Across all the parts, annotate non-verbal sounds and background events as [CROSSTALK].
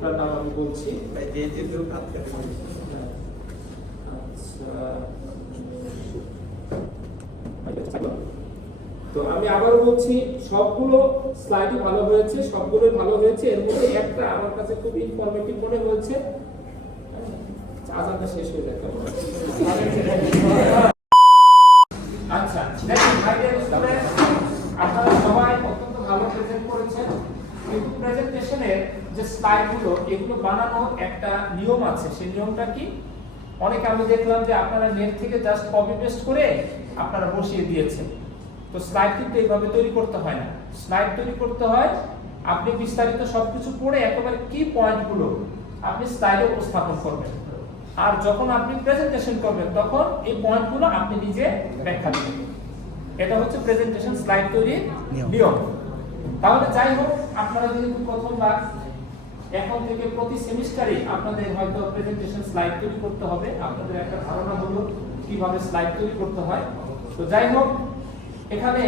গ্রুপটার নাম আমি বলছি। হাত কাটে আচ্ছা তো আমি আবারও বলছি সবগুলো স্লাইডই ভালো হয়েছে সবগুলোই ভালো হয়েছে। এর মধ্যে একটা আমার কাছে খুব ইনফরমেটিভ মনে হয়েছে। আজানটা শেষ হয়ে যাবে আচ্ছা দেখুন ভাইদের স্টুডেন্ট আপনারা সবাই অত্যন্ত ভালো প্রেজেন্ট করেছেন কিন্তু প্রেজেন্টেশনের যে স্লাইডগুলো এগুলো বানানোর একটা নিয়ম আছে। সেই নিয়মটা কি? অনেকে আমি দেখলাম যে আপনারা নেট থেকে জাস্ট কপি পেস্ট করে আপনারা বসিয়ে দিয়েছেন। তো স্লাইড কিন্তু এইভাবে তৈরি করতে হয় না। স্লাইড তৈরি করতে হয় আপনি বিস্তারিত সবকিছু পড়ে একেবারে কি পয়েন্টগুলো আপনি স্লাইডে উপস্থাপন করবেন। আর যখন আপনি প্রেজেন্টেশন করবেন তখন এই পয়েন্টগুলো আপনি নিজে ব্যাখ্যা দিবেন। এটা হচ্ছে প্রেজেন্টেশন স্লাইড তৈরির নিয়ম। তাহলে যাই হোক আপনারা যদি প্রথমবার এখন থেকে প্রতি সেমিস্টারে আপনাদের হয়তো প্রেজেন্টেশন স্লাইড তৈরি করতে হবে আপনাদের একটা ধারণা হলো কীভাবে স্লাইড তৈরি করতে হয় তো যাই হোক, এখানে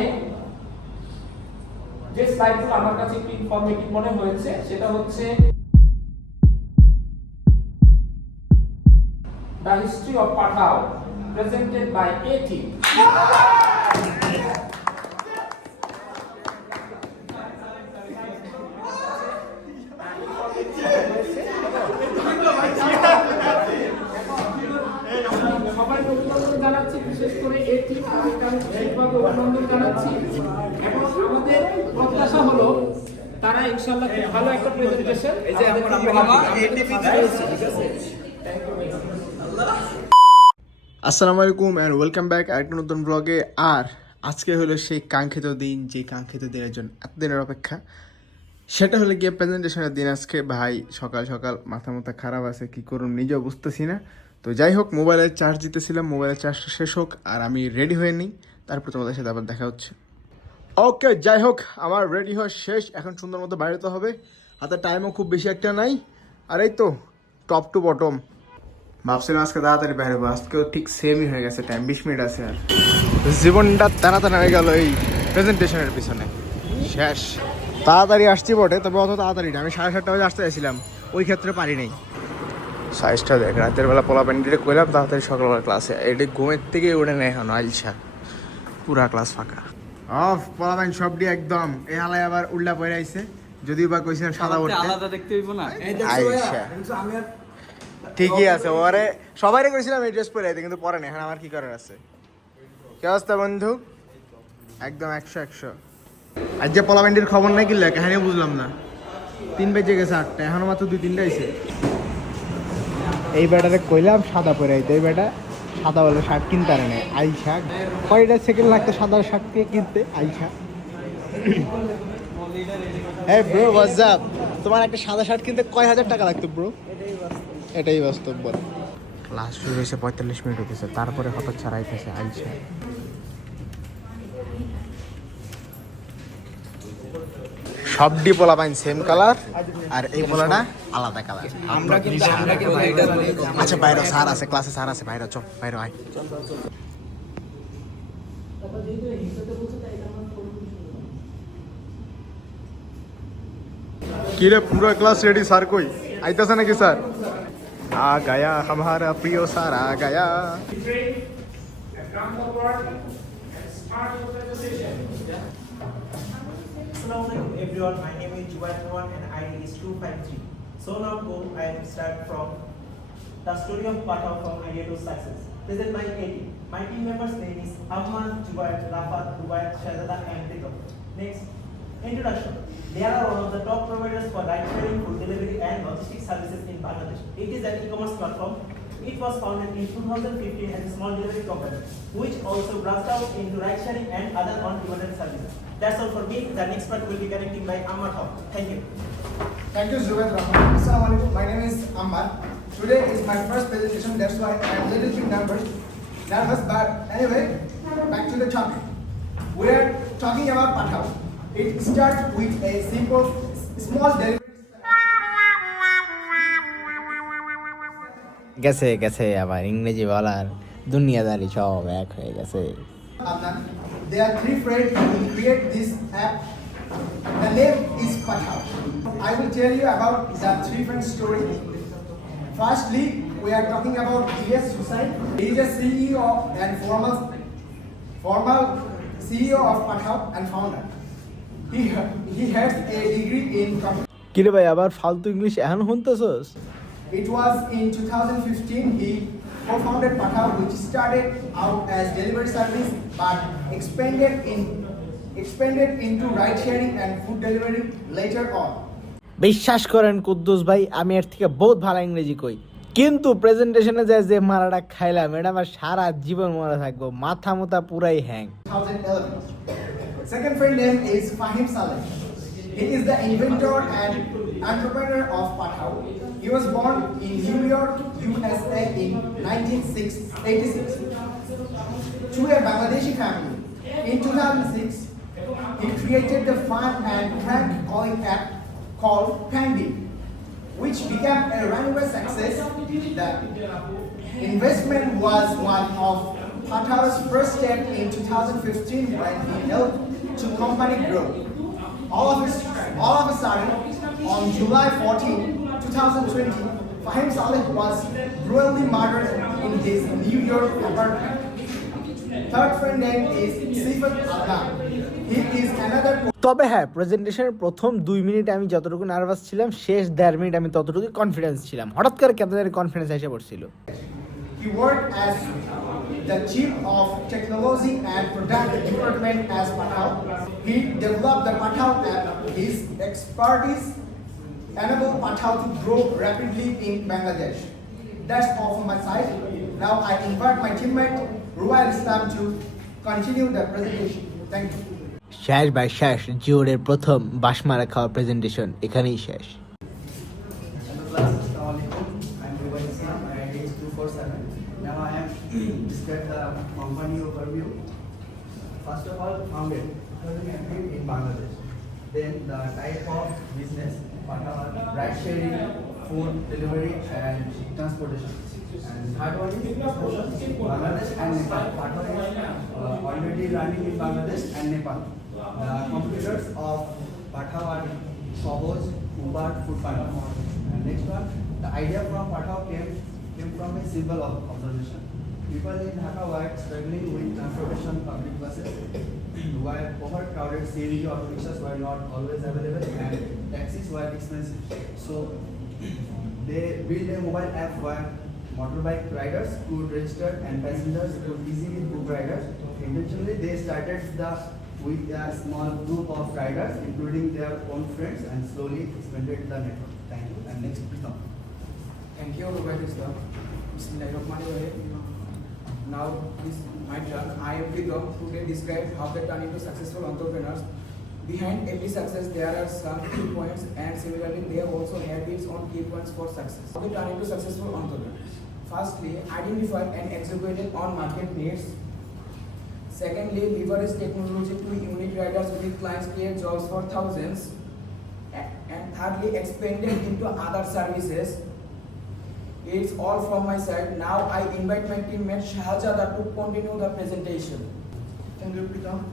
যে স্লাইডগুলো আমার কাছে একটু ইনফরমেটিভ মনে হয়েছে, সেটা হচ্ছে The history of Pathao presented by A team. সবাইকে অভিনন্দন জানাচ্ছি বিশেষ করে এই টিম তাদেরকে আমি বিশেষভাবে অভিনন্দন জানাচ্ছি এবং আমাদের প্রত্যাশা হলো তারা ইনশাআল্লাহ খুব ভালো একটা প্রেজেন্টেশন এই যে আসসালামু আলাইকুম অ্যান্ড ওয়েলকাম ব্যাক আরেকটা নতুন ব্লগে আর আজকে হলো সেই কাঙ্ক্ষিত দিন যে কাঙ্ক্ষিত দিনের জন্য এত দিনের অপেক্ষা। সেটা হলো গিয়ে প্রেজেন্টেশনের দিন আজকে। ভাই সকাল সকাল মাথা মাথা খারাপ আছে কি করুন নিজেও বুঝতেছি না। তো যাই হোক মোবাইলের চার্জ দিতেছিলাম মোবাইলের চার্জটা শেষ হোক আর আমি রেডি হয়ে নিই। তারপর তোমাদের সাথে আবার দেখা হচ্ছে। ওকে যাই হোক আমার রেডি হওয়া শেষ। এখন সুন্দর মতো বাইরেতে হবে। হাতে টাইমও খুব বেশি একটা নাই। আর এই তো টপ টু বটম ভাবছিলাম আজকে তাড়াতাড়ি বাইরে হব। আজকেও ঠিক সেমই হয়ে গেছে টাইম বিশ মিনিট আছে আর। জীবনটা তাড়াতাড়ি হয়ে গেল এই প্রেজেন্টেশনের পিছনে। শেষ। তাড়াতাড়ি আসছি বটে, তবে অত তাড়াতাড়ি আমি সাড়ে সাতটা বাজে আসতে চাইছিলাম। ওই ক্ষেত্রে পারি নাই। সাইজটা দেখ, রাতের বেলা পোলা প্যান্টিটা কইলাম, তাড়াতাড়ি সকালবেলা ক্লাসে এটি ঘুমের থেকে উঠে নেয় এখন আইলছা পুরা ক্লাস ফাঁকা। অফ পোলা প্যান্ট সবটি একদম। এই হালায় আবার উল্লা পড়ে আইছে। যদিও বা কইছিলাম সাদা উঠতে। আলাদা দেখতে হইব না? আইসা ঠিকই আছে ওরে। সবাইরে করেছিলাম এই ড্রেস পরে আইতে কিন্তু পরে না এখন আমার কি করার আছে? কি অবস্থা বন্ধু? একদম একশো একশো। আজ যে পলামেন্টির খবর নাই কিনলে কাহিনী বুঝলাম না। তিন বেজে গেছে আটটা এখনও মাত্র দুই তিনটা আইছে। এই বেটারে কইলাম সাদা পরে আইতে এই বেটা। সাদা বলে শার্ট কিনতে পারে না আইসা। কয়টা সেকেন্ড লাগতো সাদা শার্ট কিনতে? আইসা। হ্যাঁ ব্রো হোয়াটসঅ্যাপ তোমার একটা সাদা শার্ট কিনতে কয় হাজার টাকা লাগতো ব্রো এটাই বাস্তব বল। ক্লাস শুরু হয়েছে পঁয়তাল্লিশ মিনিট হতেছে তারপরে হঠাৎ ছাড়াইতেছে আইসা। সবটি পোলা পাইন সেম কালার আর এই পোলাটা আলাদা কালার আচ্ছা বাইরে স্যার আছে ক্লাসে স্যার আছে বাইরে চল বাইরে আয়। কিরে পুরো ক্লাস রেডি স্যার কই? আইতাছে নাকি স্যার? আ গায়া হামারা প্রিয় স্যার আ গায়া। Start your presentation. Assalamualaikum everyone, my name is Jubair Noor and ID is 253. So now go and start from the story of Patao from idea to success. Present A team. My team members name is Ahmad, Jubair, Rafat, Dubai, Shahzada and Pritam. Next, introduction. They are one of the top providers for ride sharing, food delivery and logistics services in Bangladesh. It is an e-commerce platform. It was founded in 2015 as a small delivery company, which also branched out into ride sharing and other on-demand services. That's all for me. The next part will be connecting by Ahmad Haq. Thank you. Thank you, Zubair Rahman. Assalamu alaikum. My name is Ammar. Today is my first presentation, that's why I'm a little bit nervous. Nervous, but anyway, back to the topic. We are talking about Pathao. It starts with a simple, small delivery. গেছে গেছে আবার ইংরেজি বলার দুনিয়াদারি সব এক হয়ে গেছে. There are three friends who create this app. The name is Pathao. I will tell you about the three friends story. Firstly, we are talking about D.S. Hussain. He is a CEO and former, former CEO of Pathao and founder. He, he has a degree in computer. কিরে ভাই আবার ফালতু English এখন শুনতেছস It was in 2015 he co-founded Pathao, which started out as delivery service but expanded in expanded into ride sharing and food delivery later on. বিশ্বাস করেন কুদ্দুস ভাই আমি এর থেকে বহুত ভালো ইংরেজি কই। কিন্তু প্রেজেন্টেশনে যে যে মারাটা খাইলাম এটা আমার সারা জীবন মারা থাকব মাথা মোতা পুরাই hang. Second friend name is Fahim Saleh he is the inventor and entrepreneur of Pathao He was born in New York, USA in 1986 to a Bangladeshi family. In 2006, he created the fun and prank calling app called Pandy, which became a runaway success. The investment was one of Patao's first step in 2015 when he helped to company grow. All of, a, all of a sudden, on July 14, 2020, Fahim Saleh was brutally murdered in his New York apartment. Third friend name is Sifat Adnan. He is another তবে হ্যাঁ প্রেজেন্টেশনের প্রথম দুই minute আমি যতটুকু nervous ছিলাম শেষ দেড় minute আমি ততটুকু কনফিডেন্স ছিলাম হঠাৎ করে কেতাদের কনফিডেন্স এসে পড়ছিল He worked as the chief of technology and product department as Pathao. He developed the Pathao app. His expertise enabled Pathao to grow rapidly in Bangladesh. That's all from my side. Now I invite my teammate Ruwail Islam to continue the presentation. Thank you. শেষ বাই শেষ জিওরের প্রথম বাসমারা খাওয়া presentation এখানেই শেষ Hello class, Assalamualaikum. I'm Rubai Islam. My ID is 247. Now I am [CLEARS THROAT] describe the company overview. First of all, founded 2008 in Bangladesh. Then the type of business, Pata- ride sharing, food delivery, and transportation. And third one is Bangladesh and Nepal. Pata is uh, already running in Bangladesh and Nepal. The competitors of are Sahoj, Uber, Foodpanda. And next one, the idea from Pathao came, came from a simple ob- observation. People in Dhaka were struggling with transportation public buses, while overcrowded CNG auto rickshaws were not always available and taxis were expensive. So [CLEARS THROAT] they built a mobile app where motorbike riders could register and passengers could easily book riders. Intentionally, they started the with a small group of riders, including their own friends, and slowly expanded the network. Thank you. And next, Pritam. Thank you, Islam. Now, this is my turn. I am Pritam. Today describe how they turn into successful entrepreneurs. Behind every success, there are some key points, and similarly, they also have its own key points for success. How they turn into successful entrepreneurs. Firstly, identify and execute on market needs. Secondly, leverage technology to unit riders with clients create jobs for thousands. And thirdly, expand it into other services. It's all from my side. Now I invite my teammate Shahzada to continue the presentation. Thank you, Pritam.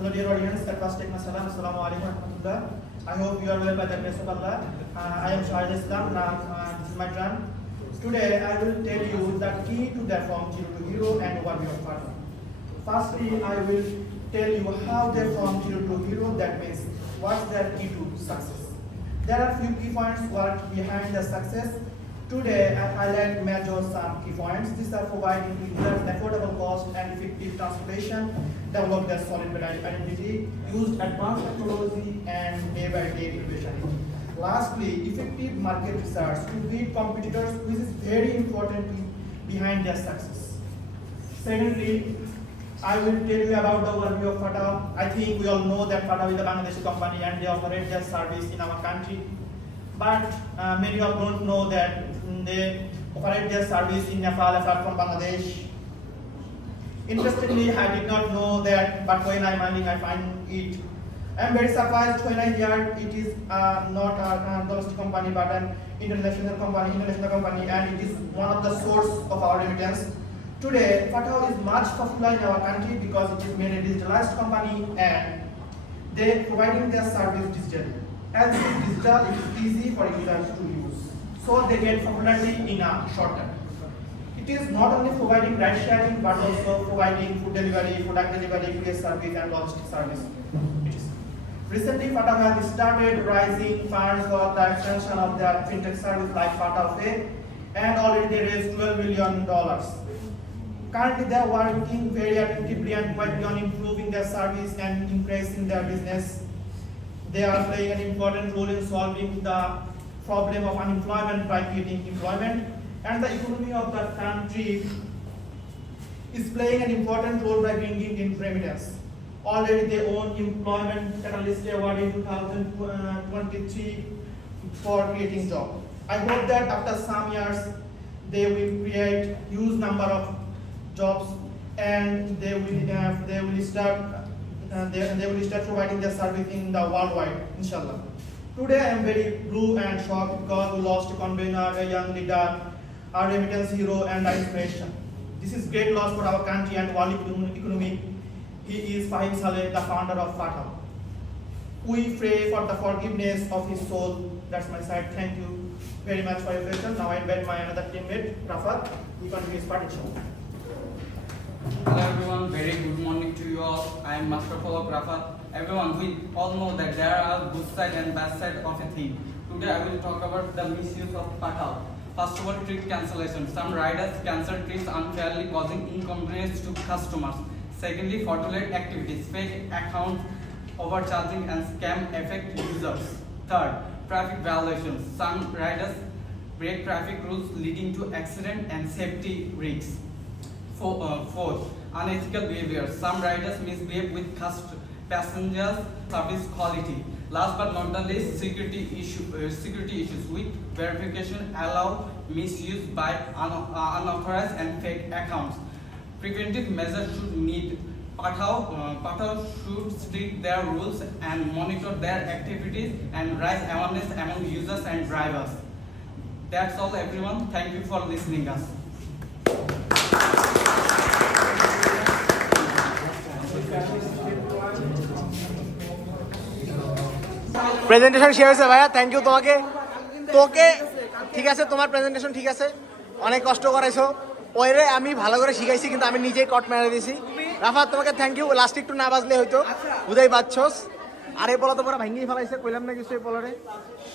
Hello, dear audience. At first, take my salam. Assalamu alaikum. I hope you are well by the grace of Allah. Uh, I am Shahid Islam. Now, uh, this is my turn. Today, I will tell you the key to that from zero to hero and overview of partner. Firstly, I will tell you how they from zero to hero. That means what's their key to success. There are few key points work behind the success. Today, I highlight major some key points. These are providing users affordable cost and effective transportation, develop their solid identity, use advanced technology and day-by-day innovation. Lastly, effective market research to beat competitors, which is very important behind their success. Secondly, I will tell you about the overview of Fatah. I think we all know that Fatah is a Bangladeshi company and they operate their service in our country. But uh, many of you don't know that they operate their service in Nepal apart from Bangladesh. Interestingly, I did not know that, but when I'm mining, I find it. I'm very surprised when I hear it is uh, not a, domestic company but an international company, international company, and it is one of the source of our remittance. Today, Fatah is much popular in our country because it is made a digitalized company and they providing their service digitally. As it is digital, it is easy for users to use. So they get popularity in a short time. It is not only providing ride sharing but also providing food delivery, product delivery, courier service and logistics service. Recently, Fatah has started rising funds for the extension of their fintech service like Fatah Pay and already they raised 12 million dollars. Currently, they are working very actively and quietly on improving their service and increasing their business. They are playing an important role in solving the problem of unemployment by creating employment and the economy of the country is playing an important role by bringing in remittance. Already they own Employment Catalyst Award in 2023 for creating jobs. I hope that after some years, they will create huge number of jobs and they will, uh, they will start, uh, they, they will start providing their service in the worldwide, inshallah. Today I am very blue and shocked because we lost a convener, a young leader, a remittance hero and an inspiration. This is great loss for our country and world economy. He is Fahim Saleh, the founder of Fatah. We pray for the forgiveness of his soul. That's my side. Thank you very much for your question. Now I invite my another teammate, Rafat. He continue his part show. Hello everyone, very good morning to you all. I am Master Photographer. Everyone, we all know that there are good side and bad side of a thing. Today I will talk about the misuse of Patal. First of all, trip cancellation. Some riders cancel trips unfairly causing inconvenience to customers. Secondly, fraudulent activities, fake accounts, overcharging and scam affect users. Third, traffic violations. Some riders break traffic rules leading to accident and safety risks. Uh, fourth, unethical behavior. Some riders misbehave with cust- passengers service quality. Last but not the least, security issue, uh, security issues with verification allow misuse by un- uh, unauthorized and fake accounts. Preventive measures should need. Pathao, uh, Pathao should stick their rules and monitor their activities and raise awareness among users and drivers. That's all everyone. Thank you for listening us. Presentation শেষ হয়েছে ভাইয়া thank you তোমাকে। তোকে ঠিক আছে তোমার presentation ঠিক আছে। অনেক কষ্ট করাইছো ওইরে আমি ভালো করে শিখাইছি কিন্তু আমি নিজেই কট মেরে দিয়েছি। রাফা তোমাকে থ্যাংক ইউ লাস্ট একটু না বাজলে হয়তো বুঝাই পাচ্ছস আর এই বলা তো পুরো ভাঙ্গিয়ে ফেলাইছে কইলাম না কিছু এই বলারে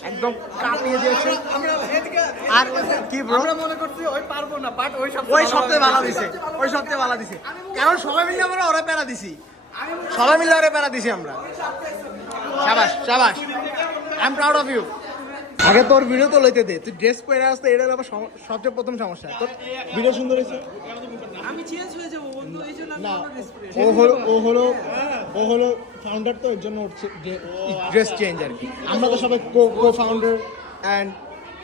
একদম কাটিয়ে দিয়েছে। আর কি ব্রো আমরা মনে করছি ওই পারব না বাট ওই সব ওই সবচেয়ে ভালো দিছে ওই সবচেয়ে ভালো দিছে। কারণ সবাই মিলে আমরা ওরা প্যারা দিছি। সবাই মিলে ওরা প্যারা দিছি আমরা। শাবাশ শাবাশ I am proud of you আগে তোর ভিডিও তো লইতে দে। তুই ড্রেস পরে আসতে এটা আবার সবচেয়ে প্রথম সমস্যা। তোর ভিডিও সুন্দর হয়েছে? আমি চেঞ্জ হয়ে যাব বন্ধু এই জন্য না ও হলো ও হলো ও হলো ফাউন্ডার তো এর জন্য ড্রেস চেঞ্জ আর কি। আমরা তো সবাই কো কো ফাউন্ডার অ্যান্ড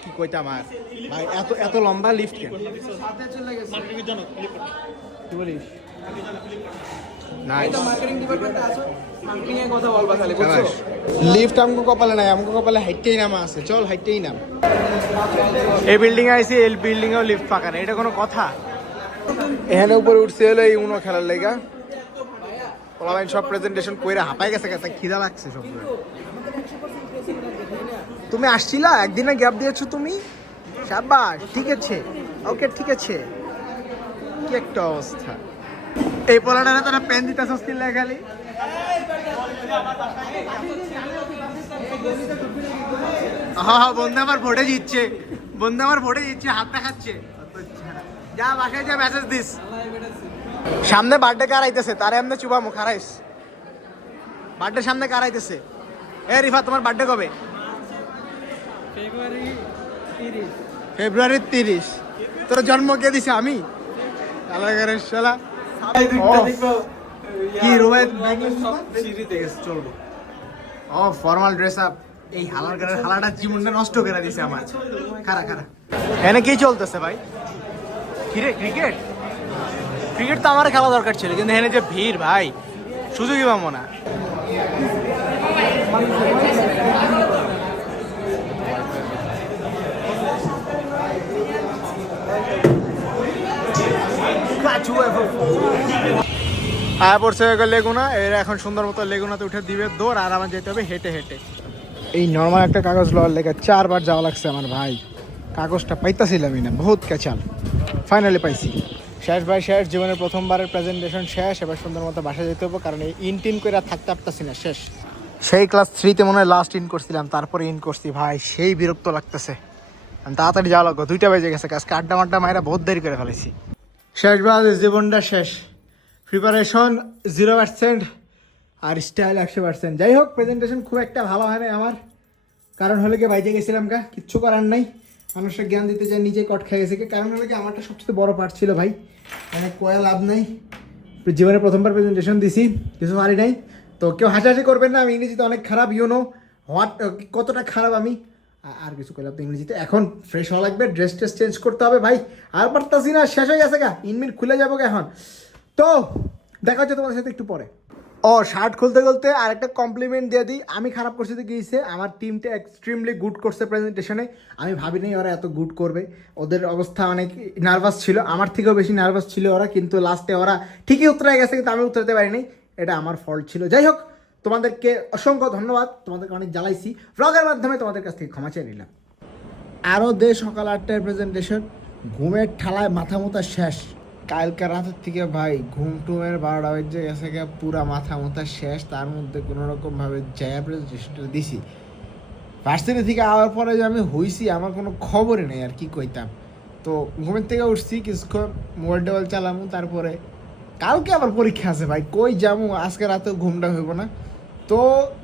কি কইতাম আর ভাই এত এত লম্বা লিফট কেন? কি বলিস? নাইস মার্কেটিং ডিপার্টমেন্টে আছো? লিফট আমগো কপালে নাই আমগো কপালে হাইটেই নামা আছে। চল হাইটেই নাম। এই বিল্ডিং আইছি এই বিল্ডিং এও লিফট ফাঁকা নেই এটা কোনো কথা? এখানে উপরে উঠছে হলো এই উনো খেলার লেগা। পোলাবাইন সব প্রেজেন্টেশন কইরা হাঁপাই গেছে গেছে খিদা লাগছে সব। তুমি আসছিলা? একদিনে গ্যাপ দিয়েছ তুমি? সাবাস ঠিক আছে। ওকে ঠিক আছে। কি একটা অবস্থা। এই পোলাটা তারা পেন দিতেছ স্কিল খালি হ্যাঁ হ্যাঁ বন্ধু আমার ভোটে জিতছে। বন্ধু আমার ভোটে জিতছে হাত দেখাচ্ছে যা বাসায় যা মেসেজ দিস। সামনে বার্থডে কার আইতেছে? তারে এমনি চুবা মুখ হারাইস বার্থডে সামনে কার আইতেছে? এ রিফা তোমার বার্থডে কবে? ফেব্রুয়ারি তিরিশ। তোর জন্ম কে দিছে আমি? শালা কি রোবাই সিঁড়িতে গেছে। চলবো। ও ফর্মাল ড্রেস আপ এই হালার গানের হালাটা জীবনটা নষ্ট করে দিছে আমার। খারা খারা এখানে কি চলতেছে ভাই? কিরে ক্রিকেট ক্রিকেট তো আমার খেলা দরকার ছিল কিন্তু এখানে যে ভিড় ভাই সুযোগই পাবো না। আয়া পড়ছে লেগুনা। এর এখন সুন্দর মতো লেগুনাতে উঠে দিবে দৌড় আর আমার যেতে হবে হেঁটে হেঁটে। এই নর্মাল একটা কাগজ লওয়ার লেগে চারবার যাওয়া লাগছে আমার ভাই। কাগজটা পাইতাছিলামই না বহুত ক্যাচাল। ফাইনালি পাইছি। শেষ ভাই শেষ। জীবনের প্রথমবারের প্রেজেন্টেশন শেষ। এবার সুন্দর মতো বাসা যেতে হবে কারণ এই ইন টিন করে থাকতে পারতাছি না শেষ। সেই ক্লাস থ্রিতে মনে হয় লাস্ট ইন করছিলাম তারপরে ইন করছি। ভাই সেই বিরক্ত লাগতেছে। তাড়াতাড়ি যাওয়া লাগবো দুইটা বেজে গেছে। আজকে আড্ডা মাড্ডা মায়েরা বহুত দেরি করে ফেলেছি। শেষ বাদ জীবনটা শেষ। প্রিপারেশন জিরো পার্সেন্ট আর স্টাইল একশো পার্সেন্ট যাই হোক প্রেজেন্টেশন খুব একটা ভালো হয় না আমার। কারণ হলে কি বাইরে গেছিলাম কা কিচ্ছু করার নাই। মানুষের জ্ঞান দিতে চাই নিজে কট খেয়ে গেছে কারণ হলে কি আমারটা সবচেয়ে বড় পার্ট ছিল ভাই। মানে কয়া লাভ নাই। জীবনে প্রথমবার প্রেজেন্টেশন দিছি, কিছু পারি নাই। তো কেউ হাসাহাসি করবেন না, আমি ইংরেজিতে অনেক খারাপ ইউনো হোয়াট কতটা খারাপ আমি? আর কিছু করলাম তো ইংরেজিতে। এখন ফ্রেশ হওয়া লাগবে ড্রেস ট্রেস চেঞ্জ করতে হবে ভাই। আর পারতাছি না, শেষ হয়ে গেছে গা। ইনমিন খুলে যাব এখন। তো, দেখা হচ্ছে তোমাদের সাথে একটু পরে। ও শার্ট খুলতে খুলতে আর একটা কমপ্লিমেন্ট দিয়ে দিই। আমি খারাপ করছি তো গিয়েছে আমার টিমটা এক্সট্রিমলি গুড করছে প্রেজেন্টেশনে আমি ভাবিনি ওরা এত গুড করবে। ওদের অবস্থা অনেক নার্ভাস ছিল। আমার থেকেও বেশি নার্ভাস ছিল ওরা, কিন্তু লাস্টে ওরা ঠিকই উত্তরে গেছে, কিন্তু আমি উত্তরতে পারিনি। এটা আমার ফল্ট ছিল। যাই হোক, তোমাদেরকে অসংখ্য ধন্যবাদ। তোমাদেরকে অনেক জ্বালাইছি। ব্লগের মাধ্যমে তোমাদের কাছ থেকে ক্ষমা চেয়ে নিলাম। আরও দে সকাল আটটায় প্রেজেন্টেশন ঘুমের ঠালায় মাথা মোতা শেষ। কালকে রাতের থেকে ভাই, ঘুম টুমের বারোটা বেজে গেছে পুরা মাথা মাথা শেষ, তার মধ্যে কোনো রকমভাবে জায়া প্রেজেন্টেশনটা দিছি। ভার্সিটি থেকে আওয়ার পরে যে আমি হইছি, আমার কোনো খবরই নেই আর কি কইতাম। তো ঘুমের থেকে উঠছি, কিছুক্ষণ মোবাইল টোবাইল চালামু, তারপরে কালকে আবার পরীক্ষা আছে ভাই, কই যাব আজকে রাতেও ঘুমটা হইব না। তো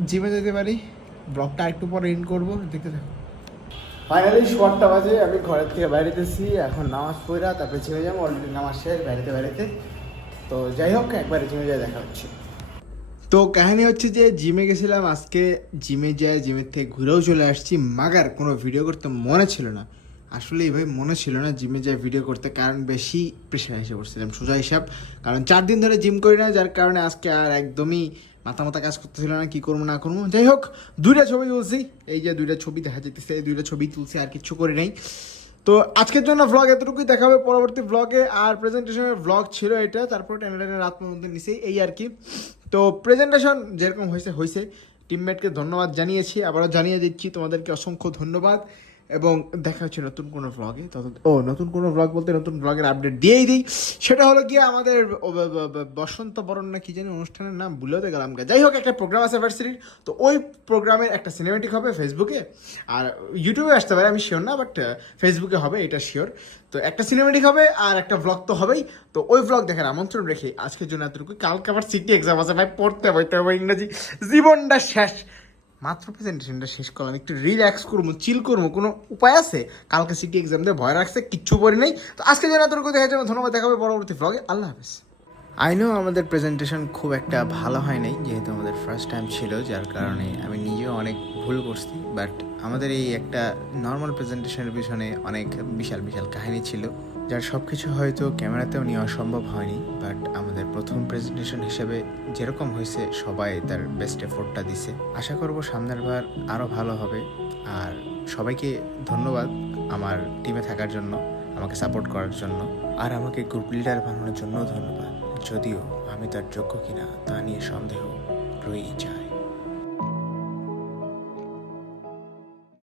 জিমে যেতে পারি, ব্লগটা একটু পরে ইন করব, দেখতে থাকো। ফাইনালি সোয়ারটা বাজে, আমি ঘরের থেকে বাইরেতেছি এখন নামাজ পড়া তারপরে জিমে যাব অলরেডি নামাজ শেষ, বাইরেতে বাইরেতে। তো যাই হোক, একবারে জিমে যাই দেখা হচ্ছে। তো কাহিনী হচ্ছে যে, জিমে গেছিলাম, আজকে জিমে যায় জিমের থেকে ঘুরেও চলে আসছি, মাগার কোনো ভিডিও করতে মনে ছিল না। আসলে ভাই মনে ছিল না জিমে যায় ভিডিও করতে, কারণ বেশি প্রেশার এসে পড়ছিলাম সোজা হিসাব। কারণ চার দিন ধরে জিম করি না, যার কারণে আজকে আর একদমই মাথা মাথা কাজ করতেছিল না, কি করব, না করব। যাই হোক, দুইটা ছবি তুলছি। এই যে দুইটা ছবি দেখা যেতেছে এই দুইটা ছবি তুলছি, আর কিচ্ছু করি নাই। তো আজকের জন্য ভ্লগ এতটুকুই, দেখা হবে পরবর্তী ভ্লগে আর প্রেজেন্টেশনের ভ্লগ ছিল এটা, তারপর টেনে রাত পর্যন্ত নিছি, এই আর কি। তো প্রেজেন্টেশন যেরকম হয়েছে হয়েছে। টিমমেটকে ধন্যবাদ জানিয়েছি, আবারও জানিয়ে দিচ্ছি, তোমাদেরকে অসংখ্য ধন্যবাদ। এবং দেখা হচ্ছে নতুন কোনো ভ্লগে তত ও, নতুন কোনো ভ্লগ বলতে নতুন ভ্লগের আপডেট দিয়েই দিই। সেটা হলো গিয়ে আমাদের বসন্ত বরণ না কি জানি অনুষ্ঠানের নাম ভুলেতে গেলাম। যাই হোক, একটা প্রোগ্রাম আছে ভার্সিটির তো ওই প্রোগ্রামের একটা সিনেমেটিক হবে ফেসবুকে আর ইউটিউবে আসতে পারে, আমি শিওর না বাট ফেসবুকে হবে, এটা শিওর তো একটা সিনেমেটিক হবে, আর একটা ভ্লগ তো হবেই। তো ওই ভ্লগ দেখার আমন্ত্রণ রেখে আজকের জন্য এতটুকু কালকে আবার সিটি এক্সাম আছে, ভাই, পড়তে হবে ইংরেজি জীবনটা শেষ। মাত্র প্রেজেন্টেশনটা শেষ করলাম। একটু রিল্যাক্স করব চিল করব, কোনো উপায় আছে? কালকে সিটি এক্সাম দিয়ে ভয় রাখছে কিচ্ছু পড়ি নাই। তো আজকে যেন এতটুকু দেখা যাবে ধন্যবাদ, দেখাবে পরবর্তী ভ্লগে আল্লাহ হাফেজ। আই নো আমাদের প্রেজেন্টেশন খুব একটা ভালো হয় নাই, যেহেতু আমাদের ফার্স্ট টাইম ছিল, যার কারণে আমি নিজেও অনেক ভুল করছি। বাট আমাদের এই একটা নর্মাল প্রেজেন্টেশনের পিছনে অনেক বিশাল বিশাল কাহিনী ছিল। যার সব কিছু হয়তো ক্যামেরাতেও নেওয়া সম্ভব হয়নি, বাট আমাদের প্রথম প্রেজেন্টেশন হিসেবে যেরকম হয়েছে, সবাই তার বেস্ট এফোর্টটা দিছে। আশা করব সামনের বার আরও ভালো হবে। আর সবাইকে ধন্যবাদ আমার টিমে থাকার জন্য, আমাকে সাপোর্ট করার জন্য। আর আমাকে গ্রুপ লিডার বানানোর জন্যও ধন্যবাদ। যদিও আমি তার যোগ্য কিনা তা নিয়ে সন্দেহ রয়েই যায়।